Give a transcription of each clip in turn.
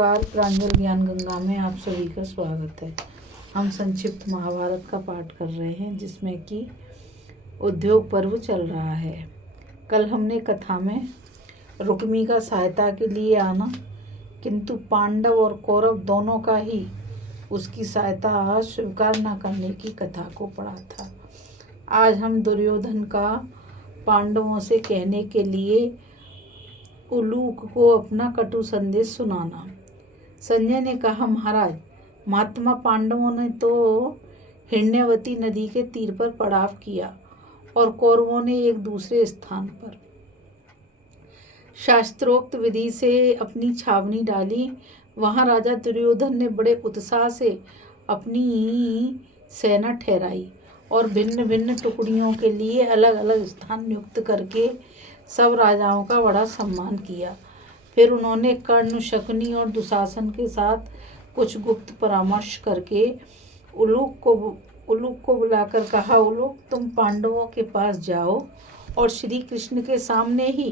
नमस्कार। प्रांजल ज्ञान गंगा में आप सभी का स्वागत है। हम संक्षिप्त महाभारत का पाठ कर रहे हैं जिसमें कि उद्योग पर्व चल रहा है। कल हमने कथा में रुक्मी का सहायता के लिए आना किंतु पांडव और कौरव दोनों का ही उसकी सहायता स्वीकार न करने की कथा को पढ़ा था। आज हम दुर्योधन का पांडवों से कहने के लिए उलूक को अपना कटु संदेश सुनाना। संजय ने कहा, महाराज, महात्मा पांडवों ने तो हिरण्यवती नदी के तीर पर पड़ाव किया और कौरवों ने एक दूसरे स्थान पर शास्त्रोक्त विधि से अपनी छावनी डाली। वहां राजा दुर्योधन ने बड़े उत्साह से अपनी सेना ठहराई और भिन्न भिन्न टुकड़ियों के लिए अलग अलग स्थान नियुक्त करके सब राजाओं का बड़ा सम्मान किया। फिर उन्होंने कर्ण, शकुनी और दुशासन के साथ कुछ गुप्त परामर्श करके उलूक को बुलाकर कहा, उलूक, तुम पांडवों के पास जाओ और श्री कृष्ण के सामने ही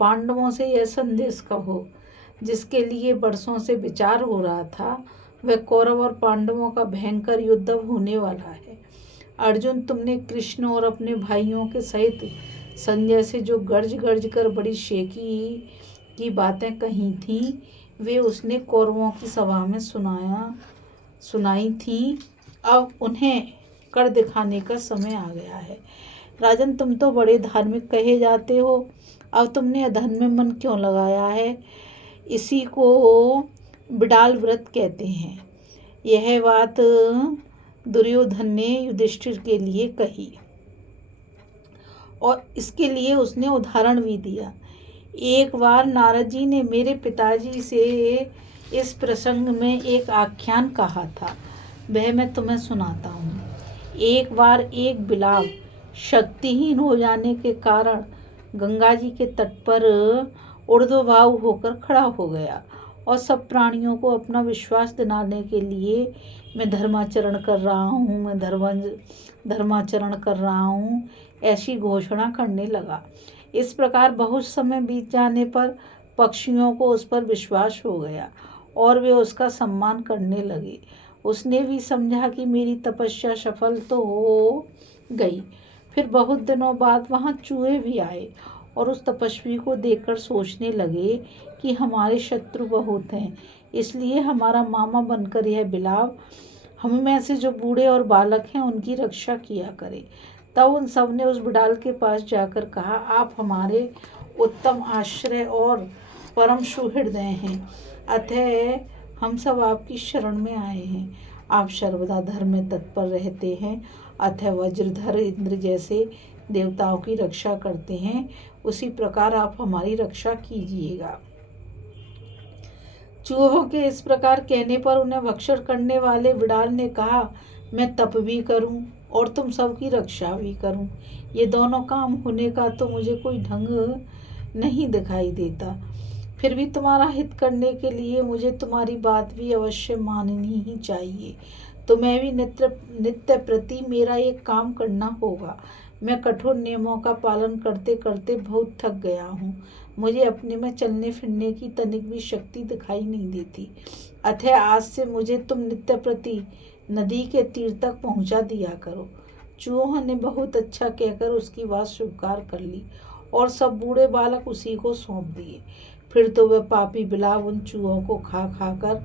पांडवों से यह संदेश कहो जिसके लिए बरसों से विचार हो रहा था। वह कौरव और पांडवों का भयंकर युद्ध होने वाला है। अर्जुन, तुमने कृष्ण और अपने भाइयों के सहित संजय से जो गर्ज गर्ज कर बड़ी शेखी की बातें कही थीं, वे उसने कौरवों की सभा में सुनाई थीं। अब उन्हें कर दिखाने का समय आ गया है। राजन, तुम तो बड़े धार्मिक कहे जाते हो, अब तुमने अधर्म में मन क्यों लगाया है? इसी को बिडाल व्रत कहते हैं। यह बात दुर्योधन ने युधिष्ठिर के लिए कही और इसके लिए उसने उदाहरण भी दिया। एक बार नारद जी ने मेरे पिताजी से इस प्रसंग में एक आख्यान कहा था, वह मैं तुम्हें सुनाता हूँ। एक बार एक बिलाव शक्तिहीन हो जाने के कारण गंगा जी के तट पर ऊर्ध्वभाव होकर खड़ा हो गया और सब प्राणियों को अपना विश्वास दिलाने के लिए मैं धर्माचरण कर रहा हूँ ऐसी घोषणा करने लगा। इस प्रकार बहुत समय बीत जाने पर पक्षियों को उस पर विश्वास हो गया और वे उसका सम्मान करने लगे। उसने भी समझा कि मेरी तपस्या सफल तो हो गई। फिर बहुत दिनों बाद वहाँ चूहे भी आए और उस तपस्वी को देखकर सोचने लगे कि हमारे शत्रु बहुत हैं, इसलिए हमारा मामा बनकर यह बिलाव हम में से जो बूढ़े और बालक हैं उनकी रक्षा किया करे। तब उन सब ने उस बिडाल के पास जाकर कहा, आप हमारे उत्तम आश्रय और परम सुहृदय हैं, अतः हम सब आपकी शरण में आए हैं। आप सर्वदा धर्म में तत्पर रहते हैं, अतः वज्रधर इंद्र जैसे देवताओं की रक्षा करते हैं, उसी प्रकार आप हमारी रक्षा कीजिएगा। चूहों के इस प्रकार कहने पर उन्हें भक्षण करने वाले बिडाल ने कहा, मैं तप भी करूं और तुम सबकी रक्षा भी करूं। ये दोनों काम होने का तो मुझे कोई ढंग नहीं दिखाई देता। फिर भी तुम्हारा हित करने के लिए मुझे तुम्हारी बात भी अवश्य माननी ही चाहिए। तुम्हें भी नित्य प्रति मेरा एक काम करना होगा। मैं कठोर नियमों का पालन करते करते बहुत थक गया हूँ। मुझे अपने में चलने फिरने की तनिक भी शक्ति दिखाई नहीं देती। अतः आज से मुझे तुम नित्य प्रति नदी के तीर तक पहुंचा दिया करो। चूहों ने बहुत अच्छा कहकर उसकी बात स्वीकार कर ली और सब बूढ़े बालक उसी को सौंप दिए। फिर तो वह पापी बिलाव उन चूहों को खा खा कर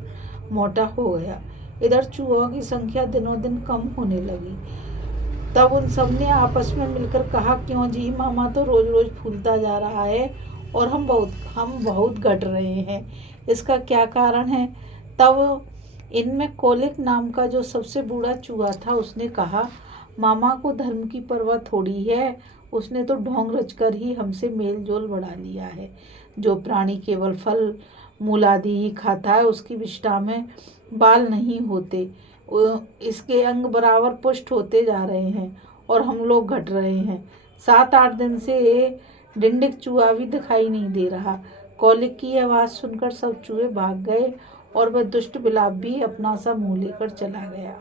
मोटा हो गया। इधर चूहों की संख्या दिनों दिन कम होने लगी। तब उन सब ने आपस में मिलकर कहा, क्यों जी, मामा तो रोज रोज फूलता जा रहा है और हम बहुत घट रहे हैं, इसका क्या कारण है? तब इनमें कोलिक नाम का जो सबसे बूढ़ा चूहा था, उसने कहा, मामा को धर्म की परवाह थोड़ी है, उसने तो ढोंग रचकर ही हमसे मेल जोल बढ़ा लिया है। जो प्राणी केवल फल मूल आदि ही खाता है, उसकी विष्ठा में बाल नहीं होते। इसके अंग बराबर पुष्ट होते जा रहे हैं और हम लोग घट रहे हैं। 7-8 दिन से डिंडिक चूहा भी दिखाई नहीं दे रहा। कौलिक की आवाज़ सुनकर सब चूहे भाग गए और वह दुष्ट बिलाव भी अपना सा मुंह लेकर चला गया।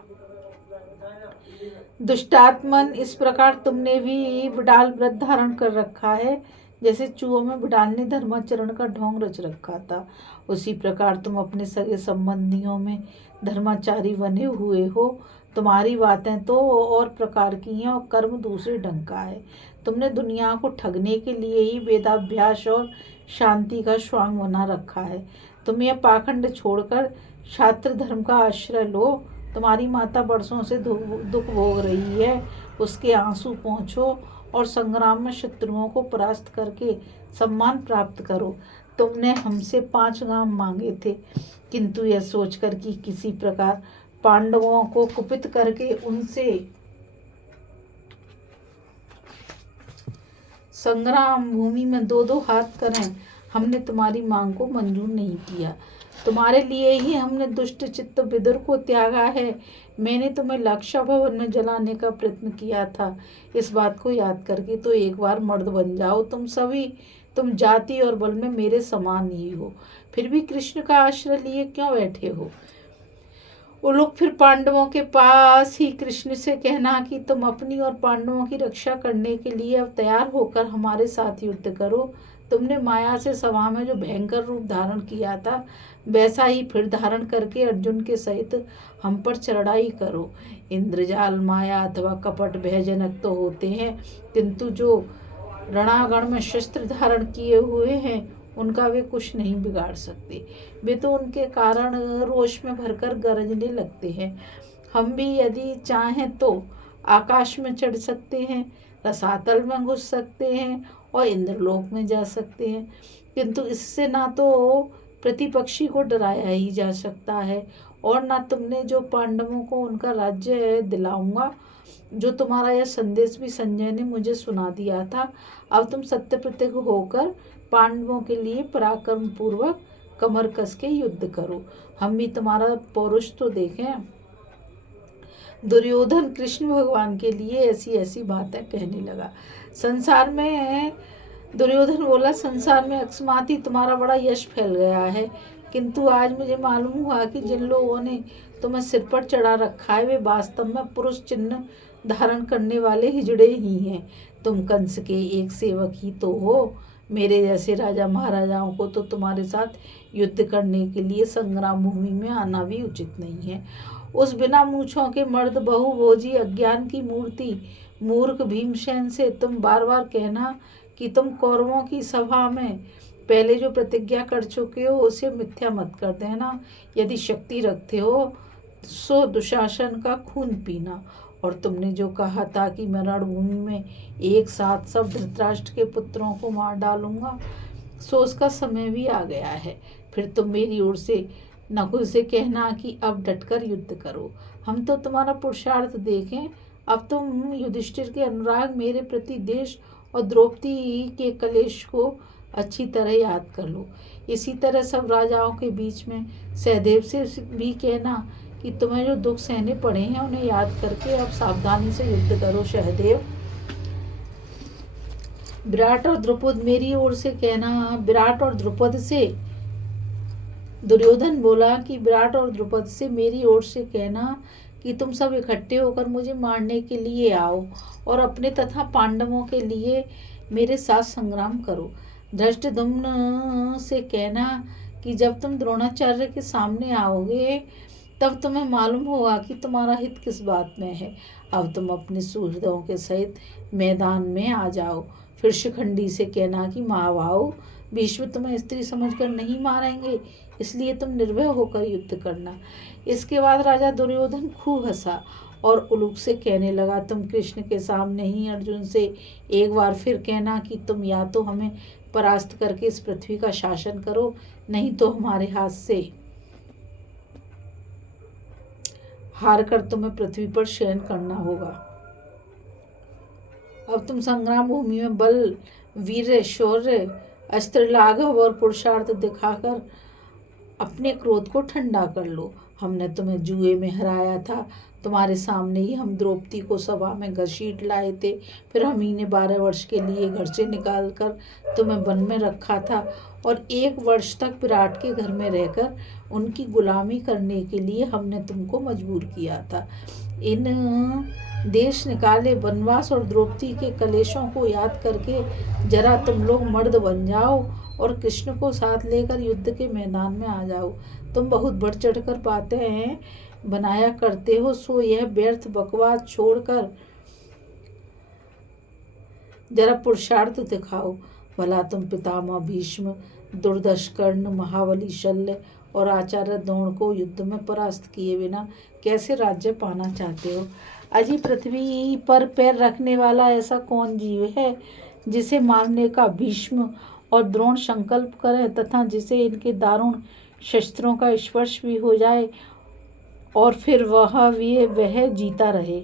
दुष्टात्मन, इस प्रकार तुमने भी बिडाल व्रत धारण कर रखा है जैसे चूहों में बिडाल ने धर्माचरण का ढोंग रच रखा था, उसी प्रकार तुम अपने सगे संबंधियों में धर्माचारी बने हुए हो। तुम्हारी बातें तो और प्रकार की हैं और कर्म दूसरे ढंग का है। तुमने दुनिया को ठगने के लिए ही वेदाभ्यास और शांति का स्वांग बना रखा है। तुम यह पाखंड छोड़कर छात्र धर्म का आश्रय लो। तुम्हारी माता बरसों से दुख भोग रही है, उसके आंसू पोंछो और संग्राम में शत्रुओं को परास्त करके सम्मान प्राप्त करो। तुमने हमसे 5 गांव मांगे थे, किंतु यह सोचकर कि किसी प्रकार पांडवों को कुपित करके उनसे संग्राम भूमि में 2-2 हाथ करें, हमने तुम्हारी मांग को मंजूर नहीं किया। तुम्हारे लिए ही हमने दुष्ट चित्त विदुर को त्यागा है। मैंने तुम्हें लक्षा भवन में जलाने का प्रयत्न किया था। इस बात को याद करके तो एक बार मर्द बन जाओ तुम सभी। तुम जाति और बल में मेरे समान ही हो, फिर भी कृष्ण का आश्रय लिए क्यों बैठे हो? वो लोग फिर पांडवों के पास ही कृष्ण से कहना कि तुम अपनी और पांडवों की रक्षा करने के लिए अब तैयार होकर हमारे साथ युद्ध करो। तुमने माया से सभा में जो भयंकर रूप धारण किया था, वैसा ही फिर धारण करके अर्जुन के सहित हम पर चढ़ाई करो। इंद्रजाल, माया अथवा कपट भयजनक तो होते हैं, किंतु जो रणागण में शस्त्र धारण किए हुए हैं उनका वे कुछ नहीं बिगाड़ सकते। वे तो उनके कारण रोष में भरकर गरजने लगते हैं। हम भी यदि चाहें तो आकाश में चढ़ सकते हैं, रसातल में घुस सकते हैं और इंद्रलोक में जा सकते हैं, किंतु इससे ना तो प्रतिपक्षी को डराया ही जा सकता है और ना तुमने जो पांडवों को उनका राज्य दिलाऊंगा, जो तुम्हारा यह संदेश भी संजय ने मुझे सुना दिया था। अब तुम सत्य प्रतिज्ञ होकर पांडवों के लिए पराक्रम पूर्वक कमर कस के युद्ध करो। हम भी तुम्हारा पौरुष तो देखें। दुर्योधन कृष्ण भगवान के लिए ऐसी ऐसी बातें कहने लगा। संसार में दुर्योधन बोला, संसार में अकस्मात ही तुम्हारा बड़ा यश फैल गया है, किंतु आज मुझे मालूम हुआ कि जिन लोगों ने तुम्हें सिर पर चढ़ा रखा है वे वास्तव में पुरुष चिन्ह धारण करने वाले हिजड़े ही हैं। तुम कंस के एक सेवक ही तो हो। मेरे जैसे राजा महाराजाओं को तो तुम्हारे साथ युद्ध करने के लिए संग्राम भूमि में आना भी उचित नहीं है। उस बिना मूछों के मर्द बहुभोजी अज्ञान की मूर्ति मूर्ख भीमसेन से तुम बार बार कहना कि तुम कौरवों की सभा में पहले जो प्रतिज्ञा कर चुके हो उसे मिथ्या मत कर देना। यदि शक्ति रखते हो सो दुशासन का खून पीना। और तुमने जो कहा था कि मैं रणभूमि में एक साथ सब धृतराष्ट्र के पुत्रों को मार डालूंगा, सो उसका समय भी आ गया है। फिर तुम मेरी ओर से नकुल से कहना कि अब डटकर युद्ध करो। हम तो तुम्हारा पुरुषार्थ देखें। अब तुम युधिष्ठिर के अनुराग, मेरे प्रति देश और द्रौपदी के कलेश को अच्छी तरह याद कर लो। इसी तरह सब राजाओं के बीच में सहदेव से भी कहना कि तुम्हें जो दुख सहने पड़े हैं उन्हें याद करके अब सावधानी से युद्ध करो। सहदेव, विराट और द्रुपद मेरी ओर से कहना। विराट और द्रुपद से दुर्योधन बोला कि विराट और द्रुपद से मेरी ओर से कहना कि तुम सब इकट्ठे होकर मुझे मारने के लिए आओ और अपने तथा पांडवों के लिए मेरे साथ संग्राम करो। धृष्टद्युम्न से कहना कि जब तुम द्रोणाचार्य के सामने आओगे तब तुम्हें मालूम होगा कि तुम्हारा हित किस बात में है। अब तुम अपने सुहृदों के सहित मैदान में आ जाओ। फिर शिखंडी से कहना कि महाभाव, भीष्म तुम्हें स्त्री समझकर नहीं मारेंगे, इसलिए तुम निर्भय होकर युद्ध करना। इसके बाद राजा दुर्योधन खूब हंसा और उलूक से कहने लगा, तुम कृष्ण के सामने ही अर्जुन से एक बार फिर कहना कि तुम या तो हमें परास्त करके इस पृथ्वी का शासन करो, नहीं तो हमारे हाथ से हार कर तुम्हें पृथ्वी पर शयन करना होगा। अब तुम संग्राम भूमि में बल, वीर्य, शौर्य, अस्त्र लाघव और पुरुषार्थ दिखाकर अपने क्रोध को ठंडा कर लो। हमने तुम्हें जुए में हराया था, तुम्हारे सामने ही हम द्रौपदी को सभा में घसीट लाए थे। फिर हम ही ने 12 वर्ष के लिए घर से निकाल कर तुम्हें वन में रखा था और 1 वर्ष तक विराट के घर में रहकर उनकी गुलामी करने के लिए हमने तुमको मजबूर किया था। इन देश निकाले वनवास और द्रौपदी के कलेशों को याद करके जरा तुम लोग मर्द बन जाओ और कृष्ण को साथ लेकर युद्ध के मैदान में आ जाओ। तुम बहुत बढ़ चढ़ कर बातें बनाया करते हो, सो यह व्यर्थ बकवास छोड़कर जरा पुरुषार्थ दिखाओ। भला तुम पितामह भीष्म, दुर्दश कर्ण, महाबली शल्य और आचार्य द्रोण को युद्ध में परास्त किए बिना कैसे राज्य पाना चाहते हो? अजी पृथ्वी पर पैर रखने वाला ऐसा कौन जीव है जिसे मारने का भीष्म और द्रोण संकल्प करें तथा जिसे इनके दारुण शस्त्रों का स्पर्श भी हो जाए और फिर वह जीता रहे?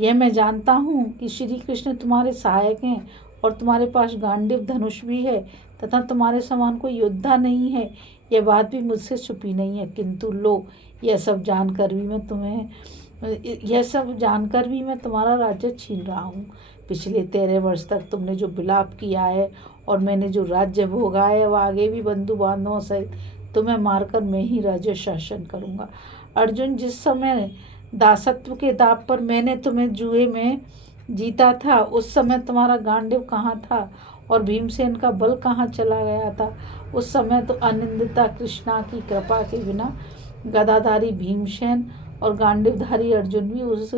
यह मैं जानता हूँ कि श्री कृष्ण तुम्हारे सहायक हैं और तुम्हारे पास गांडीव धनुष भी है तथा तुम्हारे समान कोई योद्धा नहीं है। यह बात भी मुझसे छुपी नहीं है, किंतु लो यह सब जानकर भी मैं तुम्हारा राज्य छीन रहा हूँ। पिछले 13 वर्ष तक तुमने जो विलाप किया है और मैंने जो राज्य भोगा है, वह आगे भी बंधु बांधवों सहित तुम्हें मारकर मैं ही राज्य शासन करूँगा। अर्जुन, जिस समय दासत्व के दाव पर मैंने तुम्हें जुए में जीता था, उस समय तुम्हारा गांडीव कहाँ था और भीमसेन का बल कहाँ चला गया था? उस समय तो अनिंदिता कृष्णा की कृपा के बिना गदाधारी भीमसेन और गांडीवधारी अर्जुन भी उस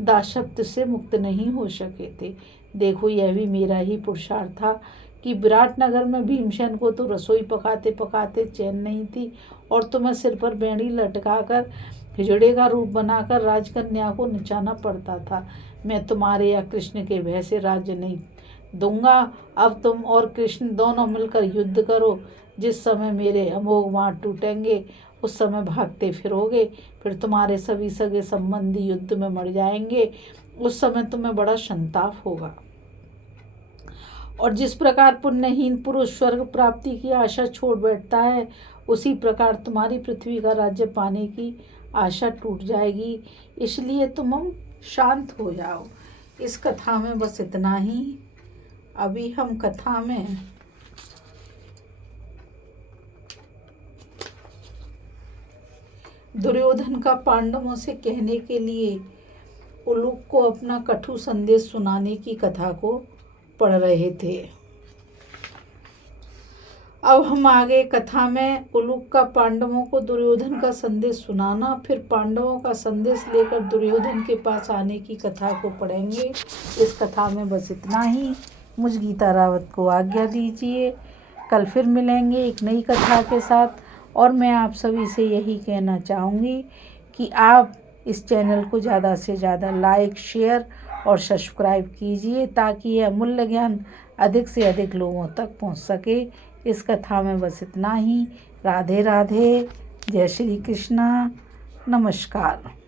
दासत्व से मुक्त नहीं हो सके थे। देखो, यह भी मेरा ही पुरुषार्थ था कि विराटनगर में भीमसेन को तो रसोई पकाते पकाते चैन नहीं थी और तुम्हें सिर पर बेड़ी लटकाकर हिजड़े का रूप बनाकर राजकन्या को नचाना पड़ता था। मैं तुम्हारे या कृष्ण के भय से राज्य नहीं दूंगा। अब तुम और कृष्ण दोनों मिलकर युद्ध करो। जिस समय मेरे अमोघ बाण टूटेंगे उस समय भागते फिरोगे, फिर तुम्हारे सभी सगे संबंधी युद्ध में मर जाएंगे। उस समय तुम्हें बड़ा संताप होगा। और जिस प्रकार पुण्यहीन पुरुष स्वर्ग प्राप्ति की आशा छोड़ बैठता है, उसी प्रकार तुम्हारी पृथ्वी का राज्य पाने की आशा टूट जाएगी। इसलिए तुम शांत हो जाओ। इस कथा में बस इतना ही। अभी हम कथा में दुर्योधन का पांडवों से कहने के लिए उलूक को अपना कटु संदेश सुनाने की कथा को पढ़ रहे थे। अब हम आगे कथा में उलूक का पांडवों को दुर्योधन का संदेश सुनाना, फिर पांडवों का संदेश लेकर दुर्योधन के पास आने की कथा को पढ़ेंगे। इस कथा में बस इतना ही। मुझ गीता रावत को आज्ञा दीजिए। कल फिर मिलेंगे एक नई कथा के साथ। और मैं आप सभी से यही कहना चाहूँगी कि आप इस चैनल को ज़्यादा से ज़्यादा लाइक, शेयर और सब्सक्राइब कीजिए ताकि यह अमूल्य ज्ञान अधिक से अधिक लोगों तक पहुंच सके। इस कथा में बस इतना ही। राधे राधे। जय श्री कृष्णा। नमस्कार।